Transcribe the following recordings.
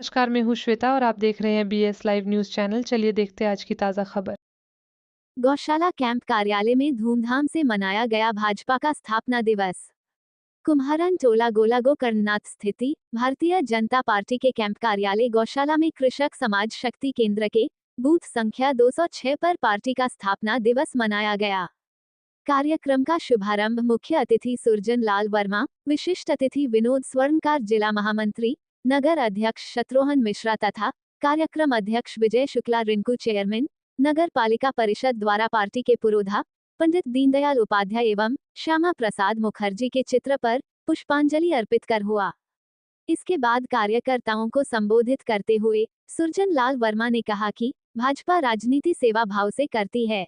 नमस्कार, मैं हूँ श्वेता और आप देख रहे हैं बीएस लाइव न्यूज चैनल। चलिए देखते हैं आज की ताज़ा खबर। गौशाला कैंप कार्यालय में धूमधाम से मनाया गया भाजपा का स्थापना दिवस। कुम्हारन टोला गोलागो करनाथ स्थिति भारतीय जनता पार्टी के कैंप कार्यालय गौशाला में कृषक समाज शक्ति केंद्र के बूथ संख्या 206 पर पार्टी का स्थापना दिवस मनाया गया। कार्यक्रम का शुभारंभ मुख्य अतिथि सुरजन लाल वर्मा, विशिष्ट अतिथि विनोद स्वर्णकार, जिला महामंत्री नगर अध्यक्ष शत्रुघ्न मिश्रा तथा कार्यक्रम अध्यक्ष विजय शुक्ला रिंकू, चेयरमैन नगर पालिका परिषद द्वारा पार्टी के पुरोधा पंडित दीनदयाल उपाध्याय एवं श्यामा प्रसाद मुखर्जी के चित्र पर पुष्पांजलि अर्पित कर हुआ। इसके बाद कार्यकर्ताओं को संबोधित करते हुए सुरजन लाल वर्मा ने कहा कि भाजपा राजनीति सेवा भाव से करती है,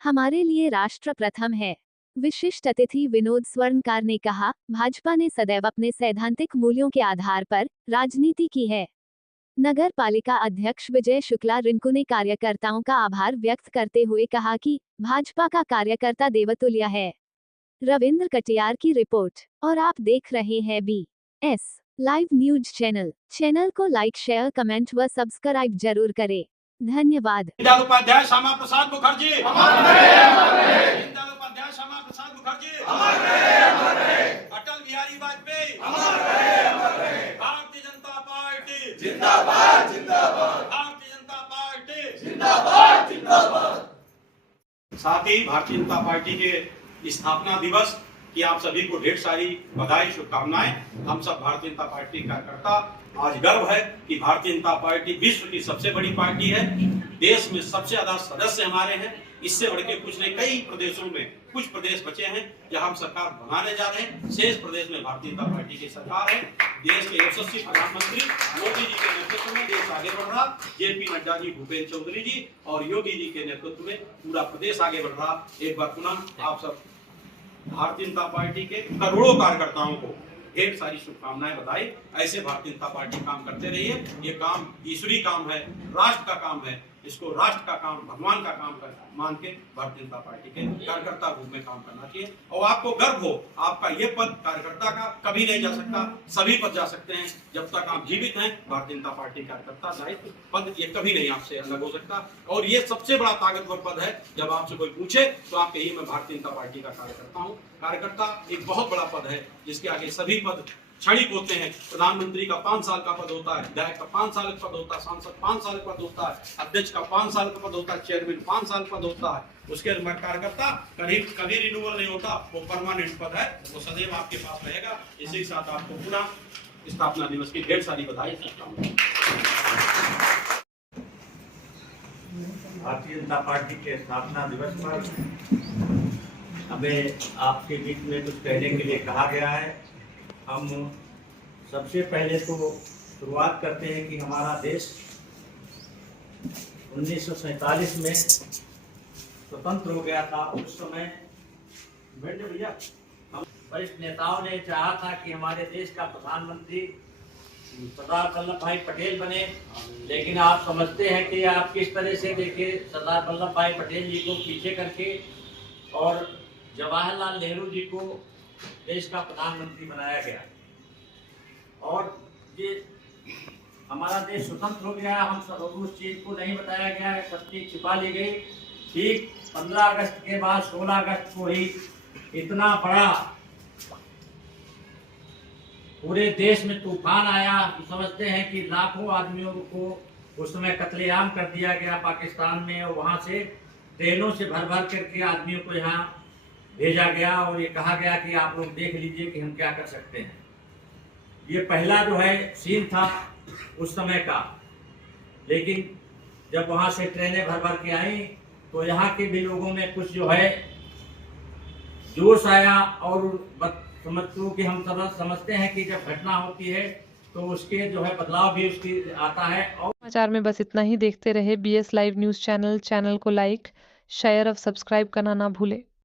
हमारे लिए राष्ट्र प्रथम है। विशिष्ट अतिथि विनोद स्वर्णकार ने कहा, भाजपा ने सदैव अपने सैद्धांतिक मूल्यों के आधार पर राजनीति की है। नगर पालिका अध्यक्ष विजय शुक्ला रिंकू ने कार्यकर्ताओं का आभार व्यक्त करते हुए कहा कि भाजपा का कार्यकर्ता देवतुल्य है। रविंद्र कटियार की रिपोर्ट और आप देख रहे हैं BS लाइव न्यूज चैनल को लाइक, शेयर, कमेंट व सब्सक्राइब जरूर करें। धन्यवाद। दीनदयाल उपाध्याय श्यामा प्रसाद मुखर्जी दीनदयाल उपाध्याय श्यामा प्रसाद मुखर्जी अटल बिहारी वाजपेयी भारतीय जनता पार्टी जिंदाबाद जिंदाबाद भारतीय जनता पार्टी जिंदाबाद जिंदाबाद। साथ ही भारतीय जनता पार्टी के स्थापना दिवस की आप सभी को ढेर सारी बधाई, शुभकामनाएं। हम सब भारतीय जनता पार्टी कार्यकर्ता आज गर्व है कि भारतीय जनता पार्टी विश्व की सबसे बड़ी पार्टी है। देश में सबसे ज्यादा सदस्य हमारे हैं। इससे बढ़ के कुछ नहीं, कई प्रदेशों में कुछ प्रदेश बचे हैं जहां हम सरकार बनाने जा रहे हैं। शेष प्रदेश में भारतीय जनता पार्टी की सरकार है। देश के यशस्वी प्रधानमंत्री मोदी जी के नेतृत्व में देश आगे बढ़ रहा। JP नड्डा जी, भूपेंद्र चौधरी जी और योगी जी के नेतृत्व में पूरा प्रदेश आगे बढ़ रहा। एक बार पुनः आप सब भारतीय जनता पार्टी के करोड़ों कार्यकर्ताओं को ढेर सारी शुभकामनाएं, बधाई। ऐसे भारतीय जनता पार्टी काम करते रहिए। ये काम ईश्वरीय काम है, राष्ट्र का काम है। इसको राष्ट्र का काम, भगवान का काम मान के भारतीय जनता पार्टी के कार्यकर्ता रूप में काम करना चाहिए। और आपको गर्व हो, आपका ये पद कार्यकर्ता का कभी नहीं जा सकता, सभी पद जा सकते हैं। जब तक आप जीवित हैं, भारतीय जनता पार्टी कार्यकर्ता दायित्व पद ये कभी नहीं आपसे अलग हो सकता। और ये सबसे बड़ा ताकतवर पद है। जब आपसे कोई पूछे तो आप कहिए मैं भारतीय जनता पार्टी का कार्यकर्ता हूँ। कार्यकर्ता एक बहुत बड़ा पद है जिसके आगे सभी पद क्षणिक होते हैं। प्रधानमंत्री का 5 साल का पद होता है, विधायक का 5 साल का पद होता है, सांसद 5 साल का पद होता है, अध्यक्ष का 5 साल का पद होता है, चेयरमैन 5 साल का पद होता है। उसके अंदर कार्यकर्ता कभी रिन्यूअल नहीं होता, वो परमानेंट पद है, वो सदैव आपके पास रहेगा। इसी के साथ आपको पुनः स्थापना दिवस की ढेर सारी बधाई। भारतीय जनता पार्टी के स्थापना दिवस पर हमें आपके बीच में कुछ कहने के लिए कहा गया है। हम सबसे पहले तो शुरुआत करते हैं कि हमारा देश 1947 में स्वतंत्र हो गया था। उस समय भैया हम वरिष्ठ नेताओं ने चाहा था कि हमारे देश का प्रधानमंत्री सरदार वल्लभ भाई पटेल बने, लेकिन आप समझते हैं कि आप किस तरह से देखिए सरदार वल्लभ भाई पटेल जी को पीछे करके और जवाहरलाल नेहरू जी को देश का प्रधानमंत्री बनाया गया। और ये हमारा देश स्वतंत्र हो गया, हम सब उस चीज को नहीं बताया गया है, सब चीज छिपा ली गई। ठीक 15 अगस्त के बाद 16 अगस्त को ही इतना बड़ा पूरे देश में तूफान आया। हम समझते हैं कि लाखों आदमियों को उस समय कत्लेआम कर दिया गया पाकिस्तान में, और वहां से ट्रेनों से भर भर करके आदमियों को यहाँ भेजा गया और ये कहा गया कि आप लोग देख लीजिए कि हम क्या कर सकते हैं। ये पहला जो है सीन था उस समय का। लेकिन जब वहां से ट्रेनें भर भर के आई तो यहाँ के भी लोगों में कुछ जो है जोश आया। और समझो कि हम समझते हैं कि जब घटना होती है तो उसके जो है बदलाव भी उसकी आता है। और समाचार में बस इतना ही। देखते रहे BS लाइव न्यूज चैनल को लाइक, शेयर और सब्सक्राइब करना ना भूले।